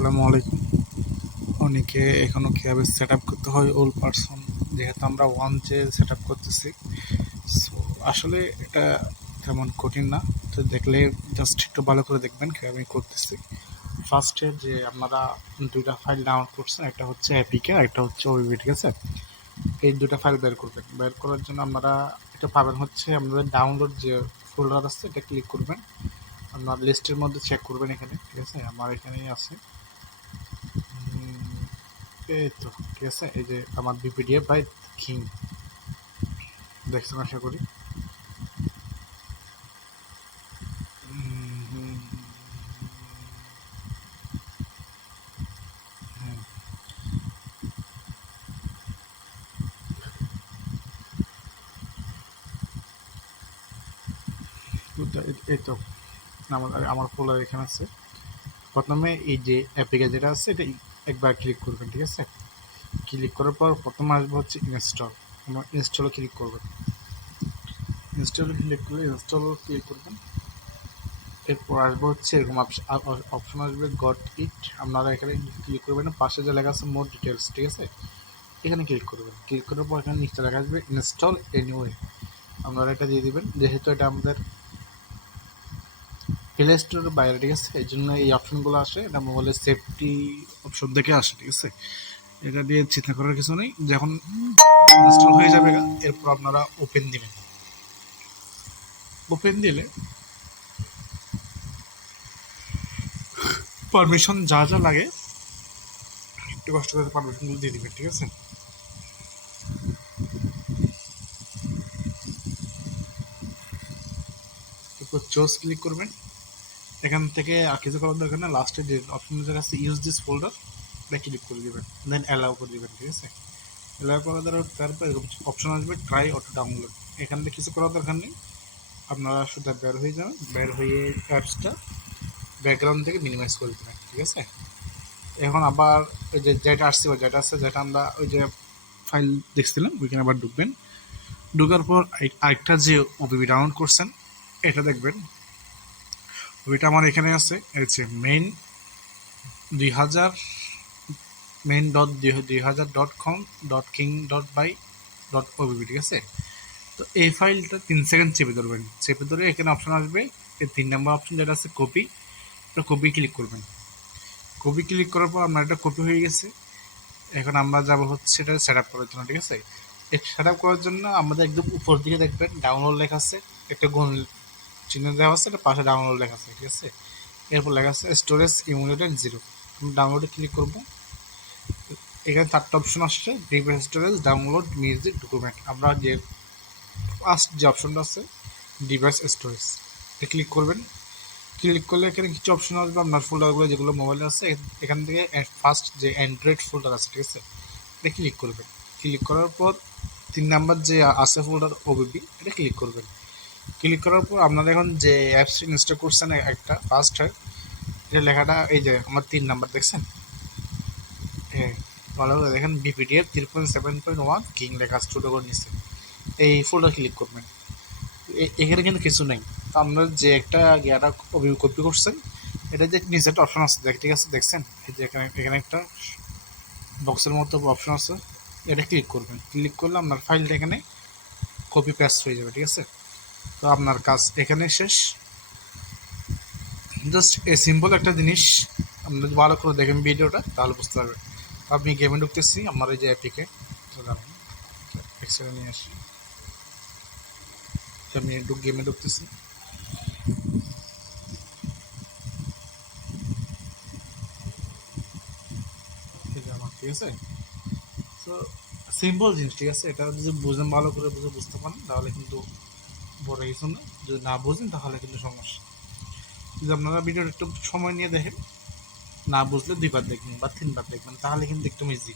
আসসালামু আলাইকুম। অনেকে এখনো কীভাবে সেট আপ করতে হয় ওল্ড পারসন, যেহেতু আমরা ওয়ান যে সেট আপ করতেছি। সো আসলে এটা তেমন কঠিন না, তো দেখলে জাস্ট একটু ভালো করে দেখবেন কীভাবে আমি করতেছি। ফার্স্টে যে আপনারা দুইটা ফাইল ডাউনলোড করছেন, একটা হচ্ছে এপিকে আর একটা হচ্ছে ওবিবি, ঠিক আছে? এই দুটা ফাইল বের করবেন। বের করার জন্য আপনারা এটা পাবেন হচ্ছে আপনাদের ডাউনলোড যে ফোল্ডার আছে, এটা ক্লিক করবেন। আপনার লিস্টের মধ্যে চেক করবেন এখানে, ঠিক আছে? আমার এখানেই আছে। এই তো ঠিক আছে, এই যে আমার বিপিডিএফ বাই কিং, দেখছেন আশা করি। হ্যাঁ, এই তো আমার ফোল্ডার এখানে আছে। প্রথমে এই যে অ্যাপিকে যেটা আছে এটা একবার ক্লিক করবেন, ঠিক আছে? ক্লিক করার পর প্রথমে আসবে হচ্ছে ইনস্টল। ইনস্টলে ক্লিক করবেন। ইনস্টলে ক্লিক করলে ইনস্টল ক্লিক করবেন। এরপর আসবে হচ্ছে এরকম অপশন আসবে গট ইট। আপনারা এখানে ক্লিক করবেন, পাশে যে লেখা আছে মোর ডিটেলস, ঠিক আছে? এখানে ক্লিক করবেন। ক্লিক করার পর এখানে নিচে লেখা আসবে ইনস্টল এনিওয়ে। আপনারা এটা দিয়ে দিবেন, যেহেতু এটা আমাদের প্লে স্টোরের বাইরে, ঠিক আছে? এই জন্য এই অপশনগুলো আসে, এটা মোবাইলের সেফটি অপশন থেকে আসে, ঠিক আছে? এটা দিয়ে চিন্তা করার কিছু নেই। যখন ইনস্টল হয়ে যাবে এরপর আপনারা ওপেন দিবেন। ওপেন দিলে পারমিশন যা যা লাগে একটু কষ্ট করে পারমিশনগুলো দিয়ে দিবেন, ঠিক আছে? এরপর চোজ ক্লিক করবেন। এখান থেকে আর কিছু করার দরকার না, লাস্টে যে অপশন যেটা আছে ইউজ দিস ফোল্ডার, এটা ক্লিক করে দিবেন, দেন অ্যালাউ করে দিবেন, ঠিক আছে? অ্যালাউ করার দ্বারা তারপর অপশন আসবে ট্রাই অটো ডাউনলোড। এখান থেকে কিছু করার দরকার নেই, আপনারা শুধু বের হয়ে যাবেন। বের হয়ে অ্যাপসটা ব্যাকগ্রাউন্ড থেকে মিনিমাইজ করে দেবেন, ঠিক আছে? এখন আবার ওই যে যেটা আসছে বা যেটা আছে, যেটা আমরা ওই যে ফাইল দেখছিলাম ওইখানে আবার ঢুকবেন। ঢোকার পর আরেকটা যে ওবিবি ডাউনলোড করছেন এটা দেখবেন। ওইটা আমার এখানে আছে, হচ্ছে মেইন 2000 main.2000.com.king.by.obb, ঠিক আছে? তো এই ফাইলটা 3 সেকেন্ড চেপে ধরবেন। চেপে ধরে এখানে অপশন আসবে, এই 3 নম্বর অপশন যেটা আছে কপি, এটা কপি ক্লিক করবেন। কপি ক্লিক করার পর আপনার এটা কপি হয়ে গেছে। এখন আমরা যাব হচ্ছে এটা সেট আপ করার জন্য, ঠিক আছে? এই সেট আপ করার জন্য আমাদের একদম উপর দিকে দেখবেন ডাউনলোড লেখা আছে, একটা গোল চিহ্ন দেওয়া আছে, এটা পাশে ডাউনলোড লেখা আছে, ঠিক আছে? এরপর লেখা আছে স্টোরেজ ইমুলেটেড 0। আমি ডাউনলোডে ক্লিক করব। এখানে 4টা অপশন আসছে, device storage, download, music, document. আমরা যে ফার্স্ট যে অপশনটা আছে ডিভাইস স্টোরেজ, এটা ক্লিক করবেন। ক্লিক করলে এখানে কিছু অপশন আসবে, আপনার ফোল্ডারগুলো যেগুলো মোবাইলে আছে এখান থেকে ফার্স্ট যে অ্যান্ড্রয়েড ফোল্ডার আছে, ঠিক আছে? এটা ক্লিক করবেন। ক্লিক করার পর 3 নাম্বার যে আছে ফোল্ডার ওবিবি, এটা ক্লিক করবেন। ক্লিক করার পর আপনারা এখন যে অ্যাপস ইনস্টল করছেন একটা ফার্স্ট হয়, এটা লেখাটা এই যে আমার 3 নাম্বার দেখছেন, হ্যাঁ, ভালো করে দেখেন, বিপিডিএফ 3.7.1 কিং লেখা ছোটো করে নিচ্ছে। এই ফোল্ডার ক্লিক করবেন। এখানে কিন্তু কিছু নেই। তো আপনার যে একটা গিয়াটা কপি করছেন, এটা যে নিচে একটা অপশন আছে ঠিক আছে, দেখছেন? এই যে এখানে একটা বক্সের মতো অপশন আছে, এটা ক্লিক করবেন। ক্লিক করলে আপনার ফাইলটা এখানে কপি পেস্ট হয়ে যাবে, ঠিক আছে? তো আপনার কাজ এখানে শেষ। জাস্ট এ সিম্পল একটা জিনিস, আপনি যদি ভালো করে দেখেন ভিডিওটা তাহলে বুঝতে পারবেন। আপনি গেমে ঢুকতেছি আমার এই যে অ্যাপিকে, এক্সেলে নিয়ে আসি। আমি একটু গেমে ঢুকতেছি। আমার ঠিক আছে, তো সিম্পল জিনিস, ঠিক আছে? এটা যদি বুঝেন, ভালো করে বুঝতে পারেন তাহলে কিন্তু বড় কিছু না। যদি না বুঝেন তাহলে কিন্তু সমস্যা। যদি আপনারা ভিডিওটা একটু সময় নিয়ে দেখেন, না বুঝলে 2বার দেখবেন বা 3বার দেখবেন, তাহলে কিন্তু একদম ইজি।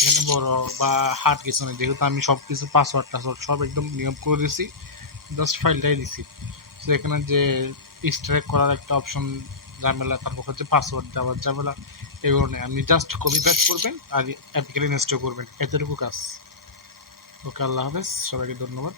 এখানে বড় বা হার্ড কিছু নেই, যেহেতু আমি সব কিছু পাসওয়ার্ড টাসওয়ার্ড সব একদম নিয়ম করে দিছি, জাস্ট ফাইলটাই দিছি। তো এখানে যে এক্সট্রাক্ট করার একটা অপশন ঝামেলা, তারপর হচ্ছে পাসওয়ার্ড দেওয়ার ঝামেলা, এগুলো নেই। আপনি জাস্ট কপি পেস্ট করবেন আর অ্যাপ্লিকেশন ইনস্টল করবেন, এতটুকু কাজ। ওকে, আল্লাহ হাফেজ, সবাইকে ধন্যবাদ।